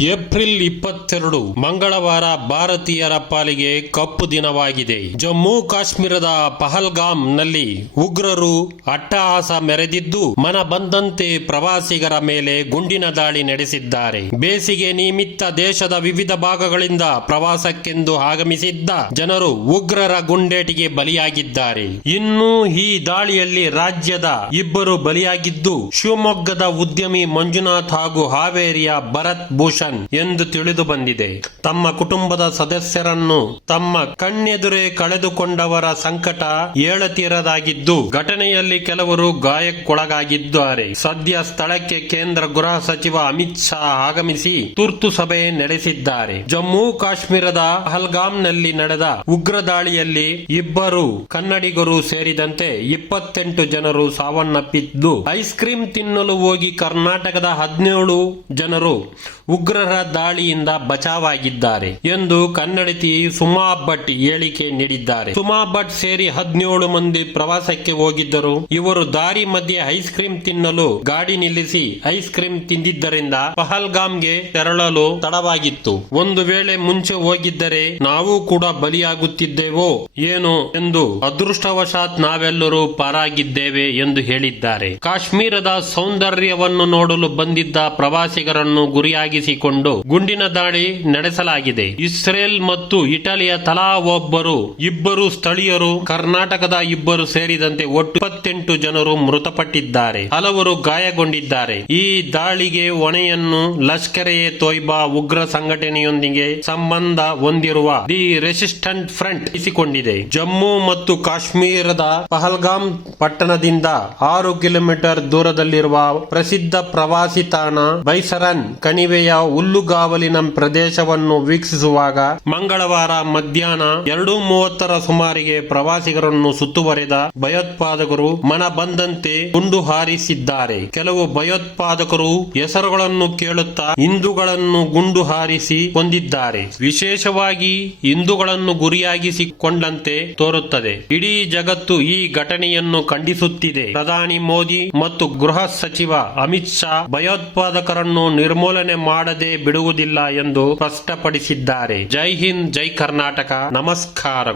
April ಇಪ್ಪತ್ತೆರಡು ಮಂಗಳವಾರ ಭಾರತೀಯರ ಪಾಲಿಗೆ ಕಪ್ಪು ದಿನವಾಗಿದೆ. ಜಮ್ಮು ಕಾಶ್ಮೀರದ ಪಹಲ್ಗಾಮ್ನಲ್ಲಿ ಉಗ್ರರು ಅಟ್ಟಹಾಸ ಮೆರೆದಿದ್ದು ಮನ ಬಂದಂತೆ ಪ್ರವಾಸಿಗರ ಮೇಲೆ ಗುಂಡಿನ ದಾಳಿ ನಡೆಸಿದ್ದಾರೆ. ಬೇಸಿಗೆ ನಿಮಿತ್ತ ದೇಶದ ವಿವಿಧ ಭಾಗಗಳಿಂದ ಪ್ರವಾಸಕ್ಕೆಂದು ಆಗಮಿಸಿದ್ದ ಜನರು ಉಗ್ರರ ಗುಂಡೇಟಿಗೆ ಬಲಿಯಾಗಿದ್ದಾರೆ. ಇನ್ನು ಈ ದಾಳಿಯಲ್ಲಿ ರಾಜ್ಯದ ಇಬ್ಬರು ಬಲಿಯಾಗಿದ್ದು ಶಿವಮೊಗ್ಗದ ಉದ್ಯಮಿ ಮಂಜುನಾಥ್ ಹಾಗೂ ಹಾವೇರಿಯ ಭರತ್ ಭೂಷಣ್ ಎಂದು ತಿಳಿದು ಬಂದಿದೆ. ತಮ್ಮ ಕುಟುಂಬದ ಸದಸ್ಯರನ್ನು ತಮ್ಮ ಕಣ್ಣೆದುರೇ ಕಳೆದುಕೊಂಡವರ ಸಂಕಟ ಏಳತೀರದಾಗಿದ್ದು, ಘಟನೆಯಲ್ಲಿ ಕೆಲವರು ಗಾಯಕ್ಕೊಳಗಾಗಿದ್ದಾರೆ. ಸದ್ಯ ಸ್ಥಳಕ್ಕೆ ಕೇಂದ್ರ ಗೃಹ ಸಚಿವ ಅಮಿತ್ ಶಾ ಆಗಮಿಸಿ ತುರ್ತು ಸಭೆ ನಡೆಸಿದ್ದಾರೆ. ಜಮ್ಮು ಕಾಶ್ಮೀರದ ಪಹಲ್ಗಾಮ್ನಲ್ಲಿ ನಡೆದ ಉಗ್ರ ದಾಳಿಯಲ್ಲಿ ಇಬ್ಬರು ಕನ್ನಡಿಗರು ಸೇರಿದಂತೆ ಇಪ್ಪತ್ತೆಂಟು ಜನರು ಸಾವನ್ನಪ್ಪಿದ್ದು, ಐಸ್ ಕ್ರೀಂ ತಿನ್ನಲು ಹೋಗಿ ಕರ್ನಾಟಕದ ಹದಿನೇಳು ಜನರು ಉಗ್ರರ ದಾಳಿಯಿಂದ ಬಚಾವಾಗಿದ್ದಾರೆ ಎಂದು ಕನ್ನಡತಿ ಸುಮಾ ಭಟ್ ಹೇಳಿಕೆ ನೀಡಿದ್ದಾರೆ. ಸುಮಾ ಭಟ್ ಸೇರಿ ಹದಿನೇಳು ಮಂದಿ ಪ್ರವಾಸಕ್ಕೆ ಹೋಗಿದ್ದರು. ಇವರು ದಾರಿ ಮಧ್ಯೆ ಐಸ್ ಕ್ರೀಮ್ ತಿನ್ನಲು ಗಾಡಿ ನಿಲ್ಲಿಸಿ ಐಸ್ ಕ್ರೀಮ್ ತಿಂದಿದ್ದರಿಂದ ಪಹಲ್ಗಾಮ್ಗೆ ತೆರಳಲು ತಡವಾಗಿತ್ತು. ಒಂದು ವೇಳೆ ಮುಂಚೆ ಹೋಗಿದ್ದರೆ ನಾವು ಕೂಡ ಬಲಿಯಾಗುತ್ತಿದ್ದೇವೋ ಏನು ಎಂದು ಅದೃಷ್ಟವಶಾತ್ ನಾವೆಲ್ಲರೂ ಪಾರಾಗಿದ್ದೇವೆ ಎಂದು ಹೇಳಿದ್ದಾರೆ. ಕಾಶ್ಮೀರದ ಸೌಂದರ್ಯವನ್ನು ನೋಡಲು ಬಂದಿದ್ದ ಪ್ರವಾಸಿಗರನ್ನು ಗುರಿಯಾಗಿಸಿಕೊಂಡು ಗುಂಡಿನ ದಾಳಿ ನಡೆಸಲಾಗಿದೆ. ಇಸ್ರೇಲ್ ಮತ್ತು ಇಟಲಿಯ ತಲಾ ಒಬ್ಬರು, ಇಬ್ಬರು ಸ್ಥಳೀಯರು, ಕರ್ನಾಟಕದ ಇಬ್ಬರು ಸೇರಿದಂತೆ ಒಟ್ಟು ಇಪ್ಪತ್ತೆಂಟು ಜನರು ಮೃತಪಟ್ಟಿದ್ದಾರೆ. ಹಲವರು ಗಾಯಗೊಂಡಿದ್ದಾರೆ. ಈ ದಾಳಿಗೆ ಹೊಣೆಯನ್ನು ಲಷ್ಕರ್ ಎ ತೊಯ್ಬಾ ಉಗ್ರ ಸಂಘಟನೆಯೊಂದಿಗೆ ಸಂಬಂಧ ಹೊಂದಿರುವ ದಿ ರೆಸಿಸ್ಟೆಂಟ್ ಫ್ರಂಟ್ ಇಸಿಕೊಂಡಿದೆ ಜಮ್ಮು ಮತ್ತು ಕಾಶ್ಮೀರದ ಪಹಲ್ಗಾಮ್ ಪಟ್ಟಣದಿಂದ ಆರು ಕಿಲೋಮೀಟರ್ ದೂರದಲ್ಲಿರುವ ಪ್ರಸಿದ್ಧ ಪ್ರವಾಸಿ ತಾಣ ಬೈಸರನ್ ಕಣಿವೆಯ ಹುಲ್ಲುಗಾವಲಿನ ಪ್ರದೇಶವನ್ನು ವೀಕ್ಷಿಸುವಾಗ ಮಂಗಳವಾರ ಮಧ್ಯಾಹ್ನ ಎರಡು ಮೂವತ್ತರ ಸುಮಾರಿಗೆ ಪ್ರವಾಸಿಗರನ್ನು ಸುತ್ತುವರೆದ ಭಯೋತ್ಪಾದಕರು ಮನ ಬಂದಂತೆ ಗುಂಡು ಹಾರಿಸಿದ್ದಾರೆ. ಕೆಲವು ಭಯೋತ್ಪಾದಕರು ಹೆಸರುಗಳನ್ನು ಕೇಳುತ್ತಾ ಹಿಂದೂಗಳನ್ನು ಗುಂಡು ಹಾರಿಸಿ ಹೊಂದಿದ್ದಾರೆ ವಿಶೇಷವಾಗಿ ಹಿಂದೂಗಳನ್ನು ಗುರಿಯಾಗಿಸಿಕೊಂಡಂತೆ ತೋರುತ್ತದೆ. ಇಡೀ ಜಗತ್ತು ಈ ಘಟನೆಯನ್ನು ಖಂಡಿಸುತ್ತಿದೆ. ಪ್ರಧಾನಿ ಮೋದಿ ಮತ್ತು ಗೃಹ ಸಚಿವ ಅಮಿತ್ ಶಾ ಭಯೋತ್ಪಾದಕರನ್ನು ನಿರ್ಮೂಲನೆ ಮಾಡದೆ ಬಿಡುವುದಿಲ್ಲ ಎಂದು ಸ್ಪಷ್ಟಪಡಿಸಿದ್ದಾರೆ. ಜೈ ಹಿಂದ್ ಜೈ ಕರ್ನಾಟಕ. ನಮಸ್ಕಾರಗಳು.